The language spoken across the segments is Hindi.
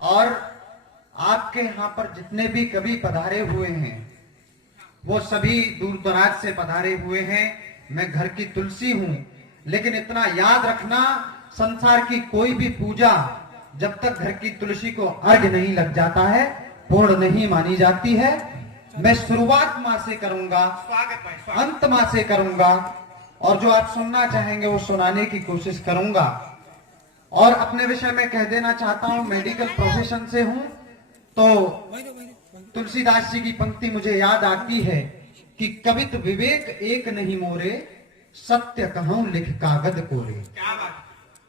और आपके यहाँ पर जितने भी कवि पधारे हुए हैं वो सभी दूर दराज से पधारे हुए हैं। मैं घर की तुलसी हूं, लेकिन इतना याद रखना, संसार की कोई भी पूजा जब तक घर की तुलसी को अर्घ्य नहीं लग जाता है पूर्ण नहीं मानी जाती है। मैं शुरुआत मां से करूंगा, अंत मां से करूंगा, और जो आप सुनना चाहेंगे वो सुनाने की कोशिश करूंगा। और अपने विषय में कह देना चाहता हूं, मेडिकल प्रोफेशन से हूं, तो तुलसीदास जी की पंक्ति मुझे याद आती है कि कवित विवेक एक नहीं मोरे, सत्य कहूं लिख कागज कोरे।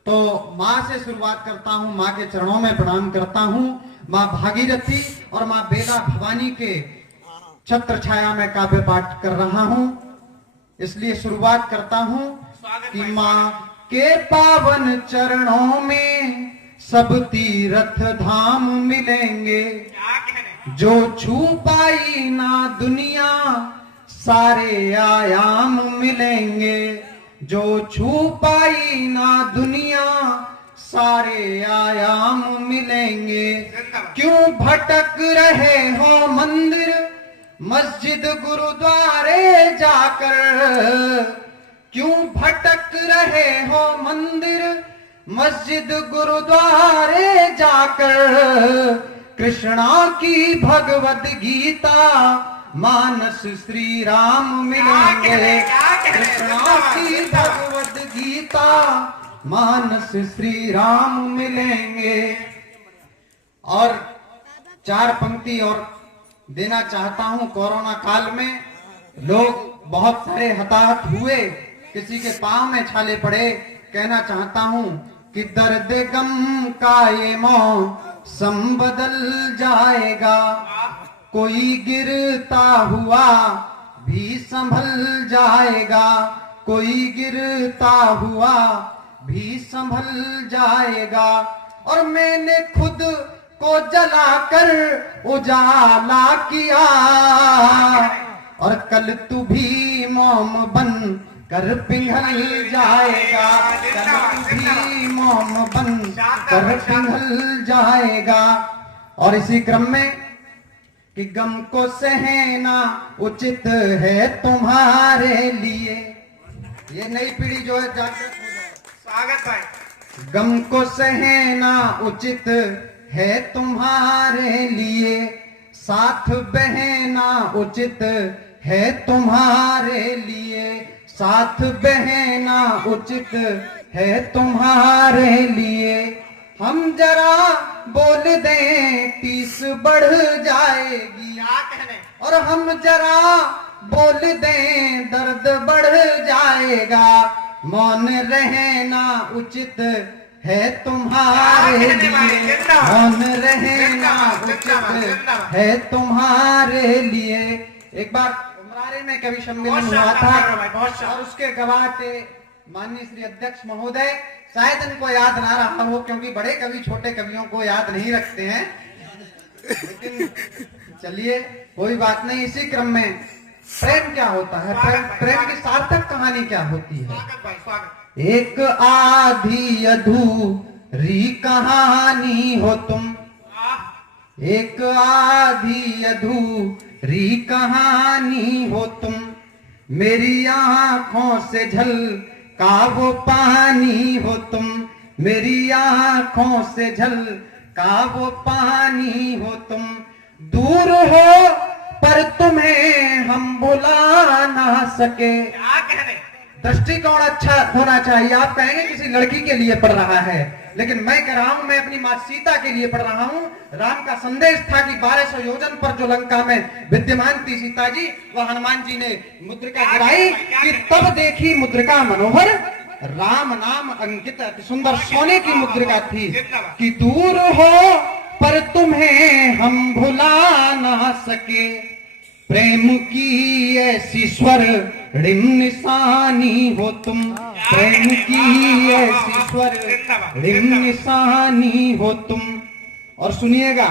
तो माँ से शुरुआत करता हूँ, माँ के चरणों में प्रणाम करता हूँ। माँ भागीरथी और माँ बेला भवानी के छत्र छाया में काव्य पाठ कर रहा हूँ, इसलिए शुरुआत करता हूँ कि माँ के पावन चरणों में सब तीर्थ धाम मिलेंगे, जो छू पाई ना दुनिया सारे आयाम मिलेंगे, जो छू पाई ना दुनिया सारे आयाम मिलेंगे। क्यों भटक रहे हो मंदिर मस्जिद गुरुद्वारे जाकर, क्यों भटक रहे हो मंदिर मस्जिद गुरुद्वारे जाकर, कृष्णा की भगवत गीता मानस श्री राम मिलेंगे, कृष्णा की भगवत गीता मानस श्री राम मिलेंगे। और चार पंक्ति और देना चाहता हूं। कोरोना काल में लोग बहुत सारे हताहत हुए, किसी के पांव में छाले पड़े। कहना चाहता हूं कि दर्द गम का ये मौसम बदल जाएगा, कोई गिरता हुआ भी संभल जाएगा, कोई गिरता हुआ भी संभल जाएगा। और मैंने खुद को जलाकर उजाला किया, और कल तू भी मोम बन कर पिघल जाएगा, कल तू भी मोम बन कर पिघल जाएगा। और इसी क्रम में कि गम को सहना उचित है तुम्हारे लिए, ये नई पीढ़ी जो है जागृत हो जाए। स्वागत भाई। गम को सहना उचित है तुम्हारे लिए, साथ बहना उचित है तुम्हारे लिए, साथ बहना उचित है तुम्हारे लिए। हम जरा बोल दें 30 बढ़ जाएगी, और हम जरा बोल दें दर्द बढ़ जाएगा। मौन रहना उचित है तुम्हारे लिए, मौन रहना उचित है तुम्हारे लिए। एक बार उमरारे में कवि सम्मेलन हुआ था, और उसके गवाह थे माननीय श्री अध्यक्ष महोदय। शायद इनको याद ना रहा हो, क्योंकि बड़े कवि छोटे कवियों को याद नहीं रखते हैं, लेकिन चलिए कोई बात नहीं। इसी क्रम में प्रेम क्या होता है, प्रेम की सार्थक कहानी क्या होती है। एक आधी अधूरी कहानी हो तुम, एक आधी अधूरी कहानी हो तुम, मेरी आंखों से झलका वो पानी हो तुम, मेरी आंखों से झलका वो पानी हो तुम। दूर हो पर तुम्हें हम बुला ना सके। दृष्टिकोण अच्छा होना चाहिए। आप कहेंगे किसी लड़की के लिए पढ़ रहा है, लेकिन मैं कह रहा हूं मैं अपनी मां सीता के लिए पढ़ रहा हूं। राम का संदेश था कि 1200 योजन पर जो लंका में विद्यमान थी सीता जी, वह हनुमान जी ने मुद्रिका गिराई कि तब देखी मुद्रिका मनोहर, राम नाम अंकित। अति सुंदर सोने की मुद्रिका थी कि दूर हो पर तुम्हें हम भुला ना सके। प्रेम की ऐसी स्वर्णिम निशानी हो तुम, प्रेम की ऐसी स्वर्णिम निशानी हो तुम। और सुनिएगा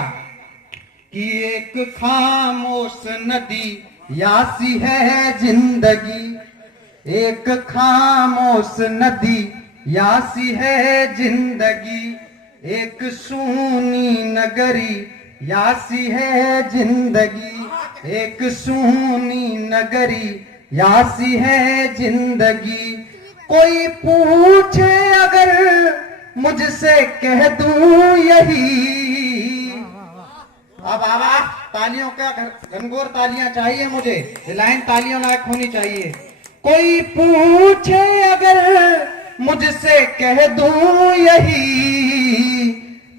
कि एक खामोश नदी यासी है जिंदगी, एक खामोश नदी यासी है जिंदगी, एक सूनी नगरी यासी है जिंदगी, एक सूनी नगरी यासी है जिंदगी। कोई पूछे अगर मुझसे कह दूं यही। अब आवाज तालियों का घनघोर तालियां चाहिए मुझे, लाइन तालियों लायक होनी चाहिए। कोई पूछे अगर मुझसे कह दूं यही,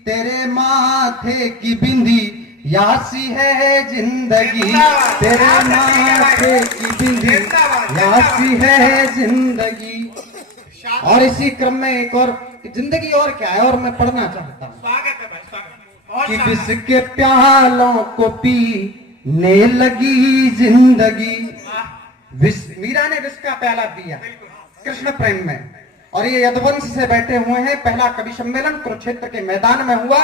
तेरे माथे की बिंदी यासी है जिंदगी, तेरे माथे की बिंदी यासी है जिंदगी। और इसी क्रम में एक और जिंदगी और क्या है, और मैं पढ़ना चाहता हूँ कि विष के प्यालों को पीने लगी जिंदगी। मीरा ने विष का प्याला पिया कृष्ण प्रेम में, और ये यदुवंश से बैठे हुए हैं। पहला कवि सम्मेलन कुरुक्षेत्र के मैदान में हुआ।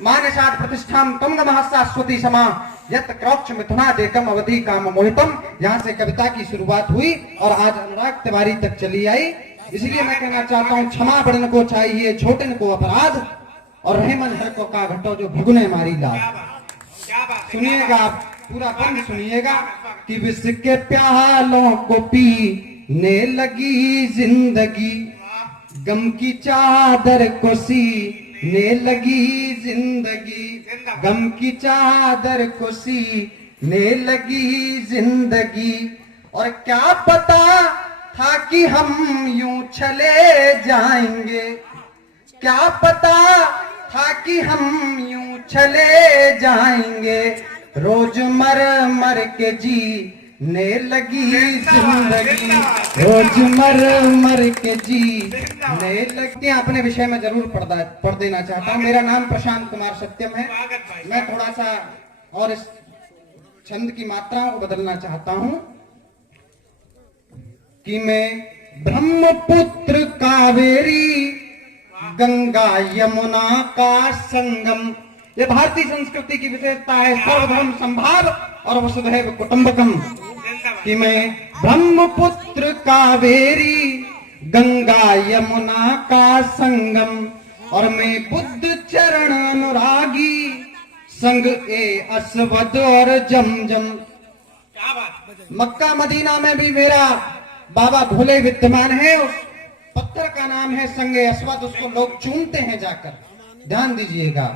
मानसाद प्रतिष्ठाम तुंग महाशाश्वती समा यत क्रोक्ष मिथुना देकम अवधि काम मोहितम। यहाँ से कविता की शुरुआत हुई और आज अनुराग तिवारी तक चली आई। इसलिए मैं कहना चाहता हूँ, क्षमा बड़न को चाहिए छोटन को अपराध, और हेमन हर को का घटो जो भगुने मारी लाद। सुनिएगा आप पूरा बंद सुनिएगा कि विष के प्यालों को पीने लगी जिंदगी, गम की चादर को सीने लगी जिंदगी, गम की चादर को सीने लगी जिंदगी। और क्या पता था कि हम यूं चले जाएंगे, क्या पता था कि हम यूं चले जाएंगे। रोज मर मर के जीने लगी जिंदगी, रोज मर मर के जीने लगती। अपने विषय में जरूर पढ़ देना चाहता हूँ। मेरा नाम प्रशांत कुमार सत्यम है। मैं थोड़ा सा और इस छंद की मात्राओं को बदलना चाहता हूँ कि मैं ब्रह्मपुत्र कावेरी गंगा यमुना का संगम। ये भारतीय संस्कृति की विशेषता है, सर्वधर्म संभाव और वसुधैव कुटुंबकम। कि मैं ब्रह्मपुत्र कावेरी गंगा यमुना का संगम, और मैं बुद्ध चरण अनुरागी संग ए अस्वद और जमजम। मक्का मदीना में भी मेरा बाबा भोले विद्यमान है। उस पत्थर का नाम है संगे अस्वद, उसको लोग चूमते हैं जाकर। ध्यान दीजिएगा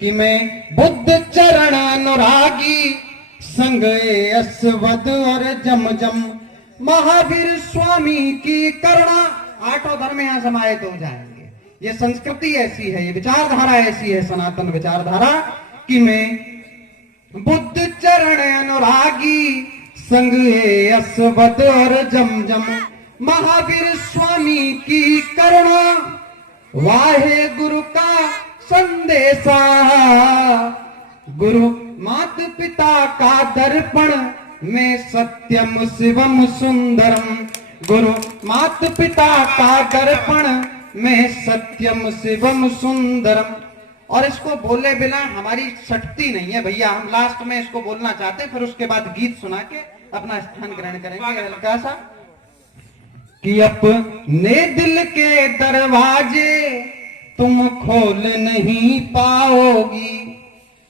कि मैं बुद्ध चरण अनुरागी संग अस्वद और जमजम। महावीर स्वामी की करुणा, आठों धर्म यहाँ समाहित हो जाएंगे। ये संस्कृति ऐसी है, ये विचारधारा ऐसी है, सनातन विचारधारा कि मैं बुद्ध चरण अनुरागी संग अस्वद और जमजम। महावीर स्वामी की करुणा, वाहे गुरु का संदेशा, गुरु मात पिता का दर्पण में सत्यम शिवम सुंदरम। गुरु मात पिता का दर्पण में सत्यम शिवम सुंदरम। और इसको बोले बिना हमारी सटती नहीं है भैया। हम लास्ट में इसको बोलना चाहते हैं, फिर उसके बाद गीत सुना के अपना स्थान ग्रहण करेंगे हल्का सा। कि अपने दिल के दरवाजे तुम खोल नहीं पाओगी,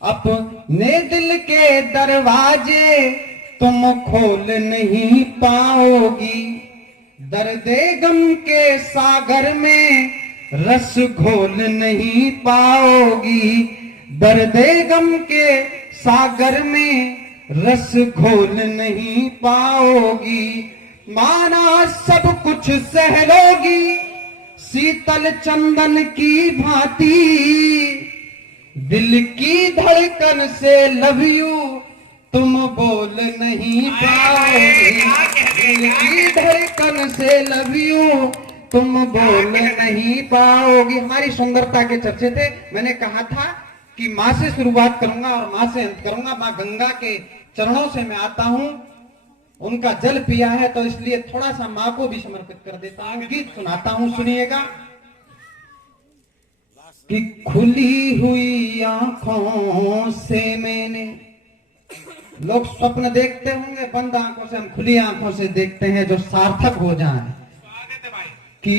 अपने दिल के दरवाजे तुम खोल नहीं पाओगी। दर्दे गम के सागर में रस घोल नहीं पाओगी, दर्दे गम के सागर में रस घोल नहीं पाओगी। माना सब कुछ सह लोगी शीतल चंदन की भांति, दिल की धड़कन से लव यू तुम बोल नहीं पाओगे। दिल की धड़कन से लव यू तुम बोल नहीं पाओगी। हमारी सुंदरता के चर्चे थे। मैंने कहा था कि माँ से शुरुआत करूंगा और माँ से अंत करूंगा। माँ गंगा के चरणों से मैं आता हूँ, उनका जल पिया है तो इसलिए थोड़ा सा माँ को भी समर्पित कर देता हूँ। गीत सुनाता हूँ, सुनिएगा। कि खुली हुई आंखों से मैंने, लोग स्वप्न देखते होंगे, बंद आंखों से, हम खुली आंखों से देखते हैं जो सार्थक हो जाए। कि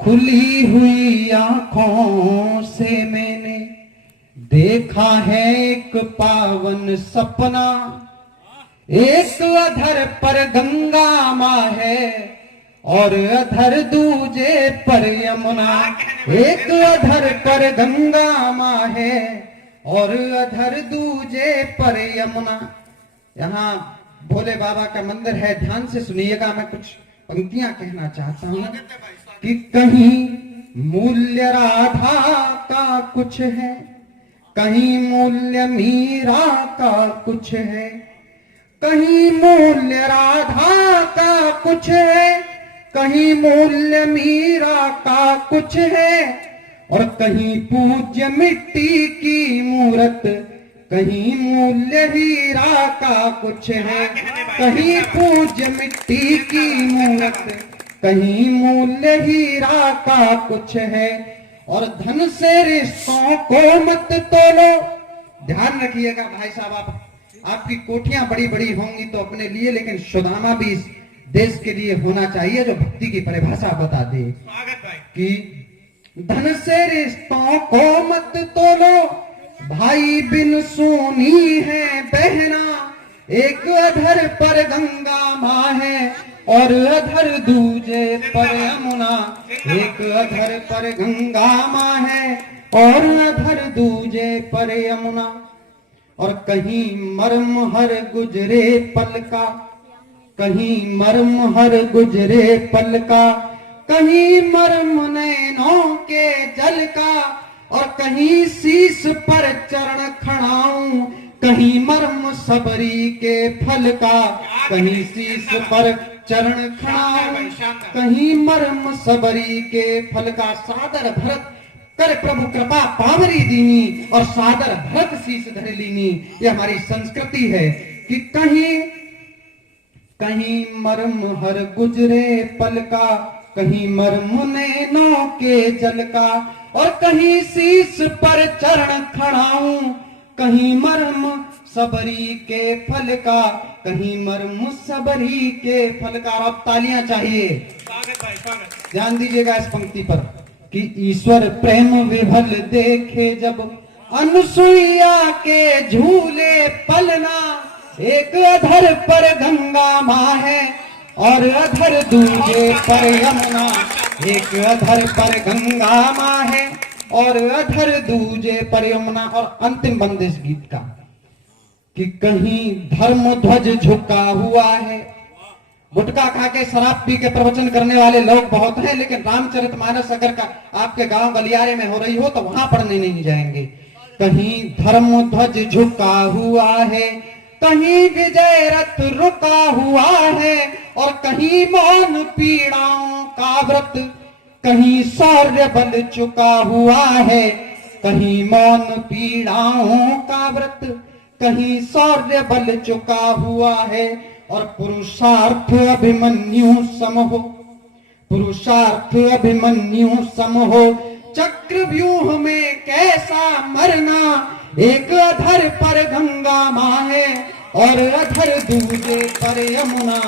खुली हुई आंखों से मैंने देखा है एक पावन सपना, एक अधर पर गंगा माँ है और अधर दूजे पर यमुना। एक अधर पर गंगा माँ है और अधर दूजे पर यमुना। यहाँ भोले बाबा का मंदिर है, ध्यान से सुनिएगा। मैं कुछ पंक्तियां कहना चाहता हूं कि कहीं मूल्य राधा का कुछ है, कहीं मूल्य मीरा का कुछ है, कहीं मूल्य राधा का कुछ है, कहीं मूल्य मीरा का कुछ है, और कहीं पूज्य मिट्टी की मूरत, कहीं मूल्य हीरा का कुछ है। कहीं पूज्य मिट्टी की मूरत, कहीं मूल्य हीरा का कुछ है। और धन से रिश्तों को मत तोलो। ध्यान रखिएगा भाई साहब, आपकी कोठियां बड़ी बड़ी होंगी तो अपने लिए, लेकिन सुदामा भी इस देश के लिए होना चाहिए जो भक्ति की परिभाषा बता दे कि धन से रिश्तों को मत तोलो, भाई बिन सोनी है बहना, एक अधर पर गंगा माँ है और अधर दूजे पर यमुना। एक अधर पर गंगा माँ है और अधर दूजे पर यमुना। और कहीं मर्म हर गुजरे पल का, कहीं मर्म हर गुजरे पल का, कहीं मर्म नैनों के जल का, और कहीं शीश पर चरण खड़ाऊं, कहीं मर्म सबरी के फल का, कहीं शीश पर चरण खड़ाऊं, कहीं मर्म सबरी के फल का। सादर भरत कर प्रभु कृपा पावरी दीनी, और सादर भरत शीश धर लीनी। ये हमारी संस्कृति है कि कहीं कहीं मर्म हर गुजरे पल का, कहीं मर्म नैनों के जल का, और कहीं शीश पर चरण खड़ाऊं, कहीं मर्म सबरी के फल का, कहीं मर्म सबरी के फल का। अब तालियां चाहिए, ध्यान दीजिएगा इस पंक्ति पर कि ईश्वर प्रेम विभल देखे जब, अनुसुईया के झूले पलना। एक अधर पर गंगा माँ है और अधर दूजे पर यमुना। एक अधर पर गंगा माँ है और अधर दूजे पर यमुना। और अंतिम बंद इस गीत का कि कहीं धर्म ध्वज झुका हुआ है। गुटखा खा के शराब पी के प्रवचन करने वाले लोग बहुत हैं, लेकिन रामचरितमानस अगर का आपके गांव गलियारे में हो रही हो तो वहां पढ़ने नहीं जाएंगे। कहीं धर्म ध्वज झुका हुआ है, कहीं विजय रथ रुका हुआ है, और कहीं मौन पीड़ाओं का व्रत, कहीं शौर्य बल चुका हुआ है, कहीं मौन पीड़ाओं का व्रत, कहीं शौर्य बल चुका हुआ है। और पुरुषार्थ अभिमन्यु सम हो, पुरुषार्थ अभिमन्यु सम हो, चक्रव्यूह में कैसा मरना। एक अधर पर गंगा माँ है और अधर दूजे पर यमुना।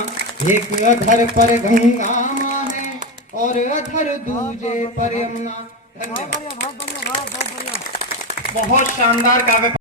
एक अधर पर गंगा माँ है और अधर दूजे पर यमुना। धन्यवाद। बहुत शानदार काव्य।